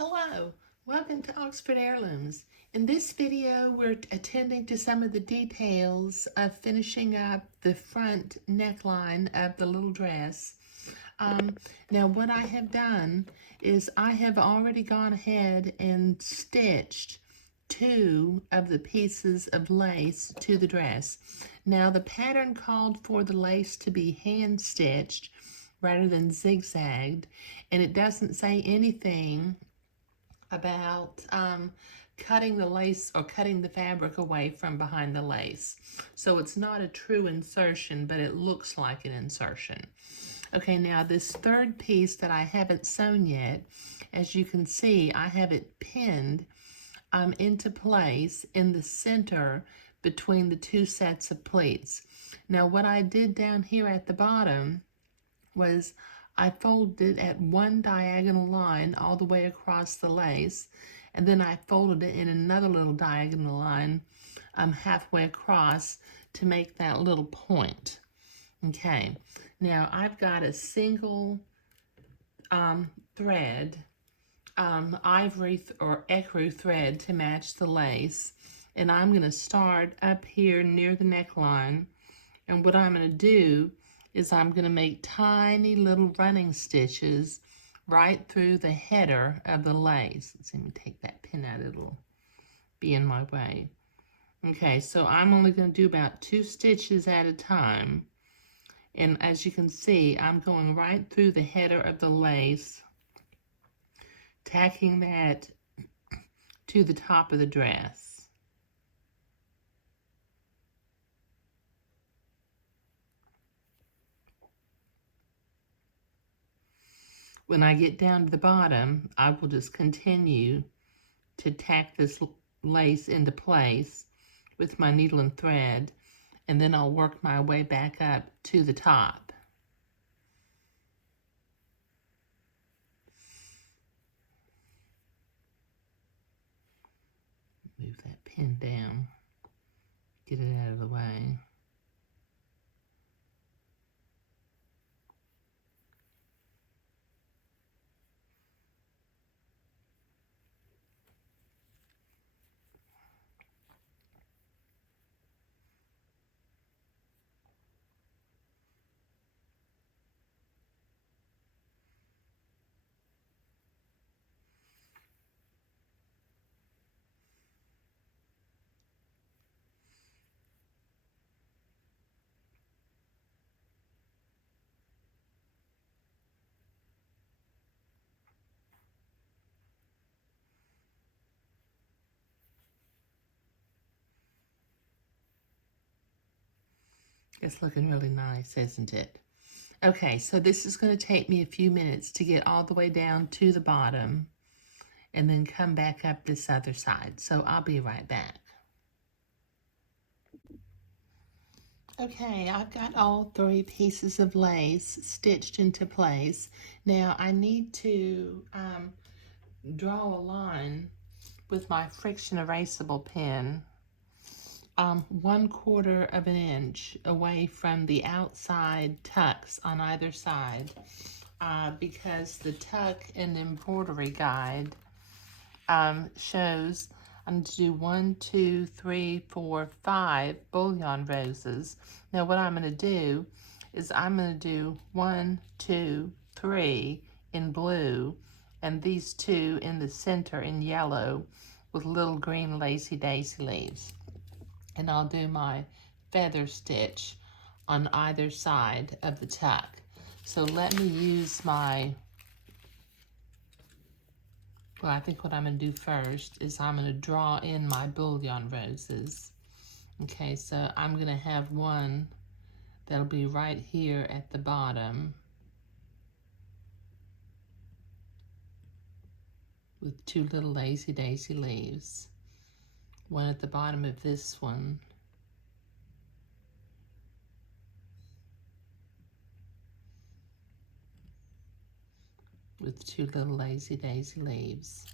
Hello, welcome to Oxford Heirlooms. In this video, we're attending to some of the details of finishing up the front neckline of the little dress. Now what I have done is I have already gone ahead and stitched two of the pieces of lace to the dress. Now the pattern called for the lace to be hand stitched rather than zigzagged, and it doesn't say anything about cutting the lace or cutting the fabric away from behind the lace. So it's not a true insertion, but it looks like an insertion. Okay, now this third piece that I haven't sewn yet, as you can see, I have it pinned into place in the center between the two sets of pleats. Now what I did down here at the bottom was I folded at one diagonal line all the way across the lace, and then I folded it in another little diagonal line halfway across to make that little point. Okay, now I've got a single thread, ivory or ecru thread to match the lace, and I'm going to start up here near the neckline, and what I'm going to do is I'm going to make tiny little running stitches right through the header of the lace. Let me take that pin out, it'll be in my way. Okay, so I'm only going to do about 2 stitches at a time, and as you can see, I'm going right through the header of the lace, tacking that to the top of the dress. When I get down to the bottom, I will just continue to tack this lace into place with my needle and thread, and then I'll work my way back up to the top. Move that pin down, get it out of the way. It's looking really nice, isn't it? Okay, so this is going to take me a few minutes to get all the way down to the bottom and then come back up this other side. So I'll be right back. Okay, I've got all 3 pieces of lace stitched into place. Now I need to draw a line with my friction erasable pen 1/4 of an inch away from the outside tucks on either side, because the tuck and embroidery guide shows I'm going to do 1, 2, 3, 4, 5 bullion roses. Now what I'm going to do is I'm going to do 1, 2, 3 in blue, and these 2 in the center in yellow with little green lacy daisy leaves. And I'll do my feather stitch on either side of the tuck. So let me use my, well, I think what I'm going to do first is I'm going to draw in my bullion roses. Okay, so I'm going to have one that'll be right here at the bottom with 2 little lacy daisy leaves. One at the bottom of this one, with 2 little lacy daisy leaves.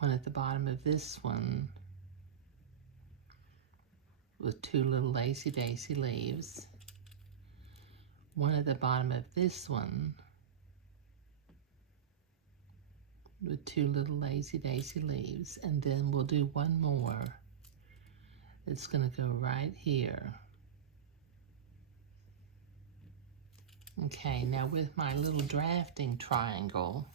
One at the bottom of this one with 2 little lacy daisy leaves. One at the bottom of this one with 2 little lazy daisy leaves, and then we'll do one more. It's going to go right here. Okay, now with my little drafting triangle,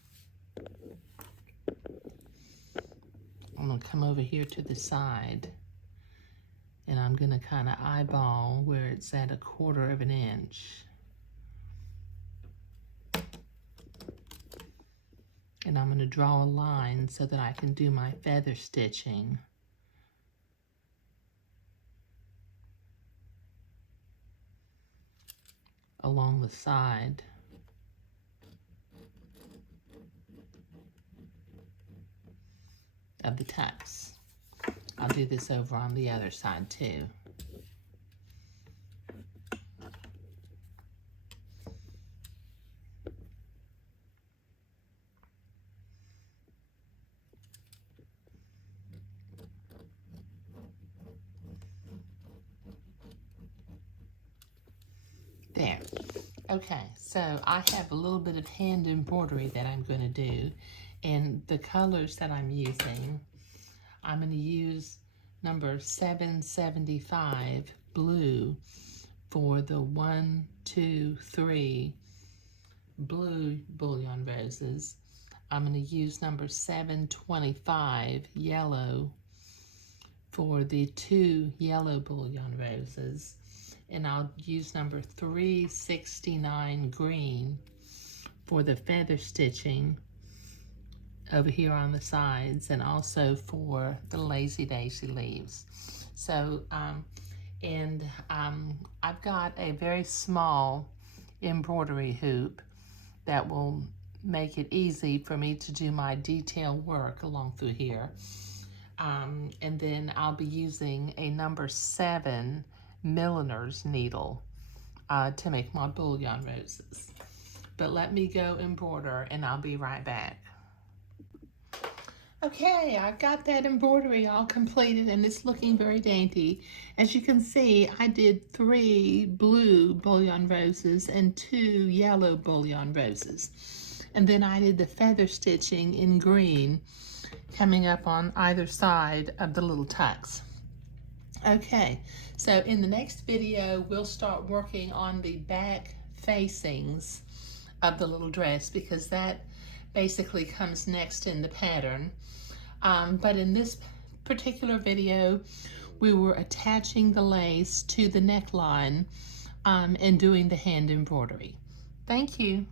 I'm going to come over here to the side, and I'm going to kind of eyeball where it's at 1/4 of an inch. And I'm going to draw a line so that I can do my feather stitching. Along the side of the tucks. I'll do this over on the other side too. There. Okay, so I have a little bit of hand embroidery that I'm going to do, and the colors that I'm using, I'm going to use number 775 blue for the 1, 2, 3 blue bullion roses. I'm going to use number 725 yellow for the 2 yellow bullion roses. And I'll use number 369 green for the feather stitching over here on the sides, and also for the lazy daisy leaves. So, I've got a very small embroidery hoop that will make it easy for me to do my detail work along through here. And then I'll be using a number 7 milliner's needle to make my bullion roses. But let me go embroider and I'll be right back. Okay, I've got that embroidery all completed and it's looking very dainty. As you can see, I did 3 blue bullion roses and 2 yellow bullion roses. And then I did the feather stitching in green coming up on either side of the little tucks. Okay, so in the next video, we'll start working on the back facings of the little dress, because that basically comes next in the pattern. But in this particular video, we were attaching the lace to the neckline and doing the hand embroidery. Thank you.